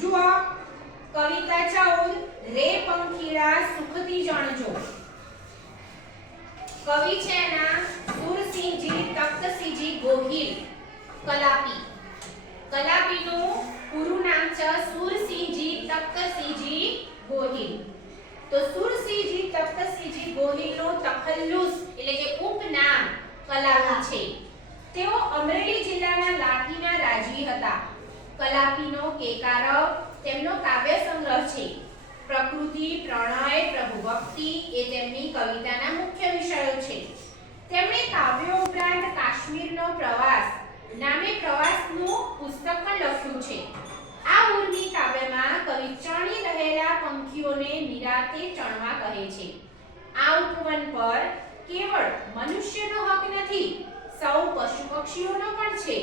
જુઓ કવિતા 14 રે પંખીડા સુખથી જણજો। કવિ છે એના સુરસિંહજી તખ્તસિંહજી ગોહિલ કલાપી। કલાપીનું પૂરું નામ છે સુરસિંહજી તખ્તસિંહજી ગોહિલ। તો સુરસિંહજી તખ્તસિંહજી ગોહિલનું તખલ્લુસ એટલે કે ઉપનામ કલાપી છે। તેઓ અમરેલી જિલ્લાના લાઠીના રાજી હતા। કલાપીનો કેકારવ તેમનો કાવ્ય સંગ્રહ છે। પ્રકૃતિ, પ્રણય, પ્રભુ ભક્તિ એ તેમની કવિતાના મુખ્ય વિષયો છે। તેમણે કાવ્યો ઉપરાંત કાશ્મીરનો પ્રવાસ નામે પ્રવાસનું પુસ્તક પણ લખ્યું છે। આ ઉર્મી કાવ્યમાં કવિ ચણી રહેલા પંખીઓને નિરાતે ચણવા કહે છે। આ ઉપવન પર કેવળ મનુષ્યનો હક નથી, સૌ પશુ પક્ષીઓનો પણ છે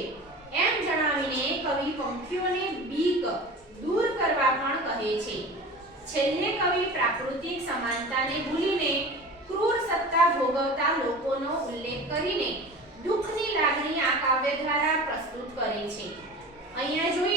એમ જણાવીને કવિ પંખીઓને બીક દૂર કરવા પણ કહે છે। છેલ્લે કવિ પ્રાકૃતિક સમાનતાને ભૂલીને ક્રૂર સત્તા ભોગવતા લોકોનો ઉલ્લેખ કરીને દુઃખની લાગણી આ કાવ્ય દ્વારા પ્રસ્તુત કરે છે। અહીંયા જોઈએ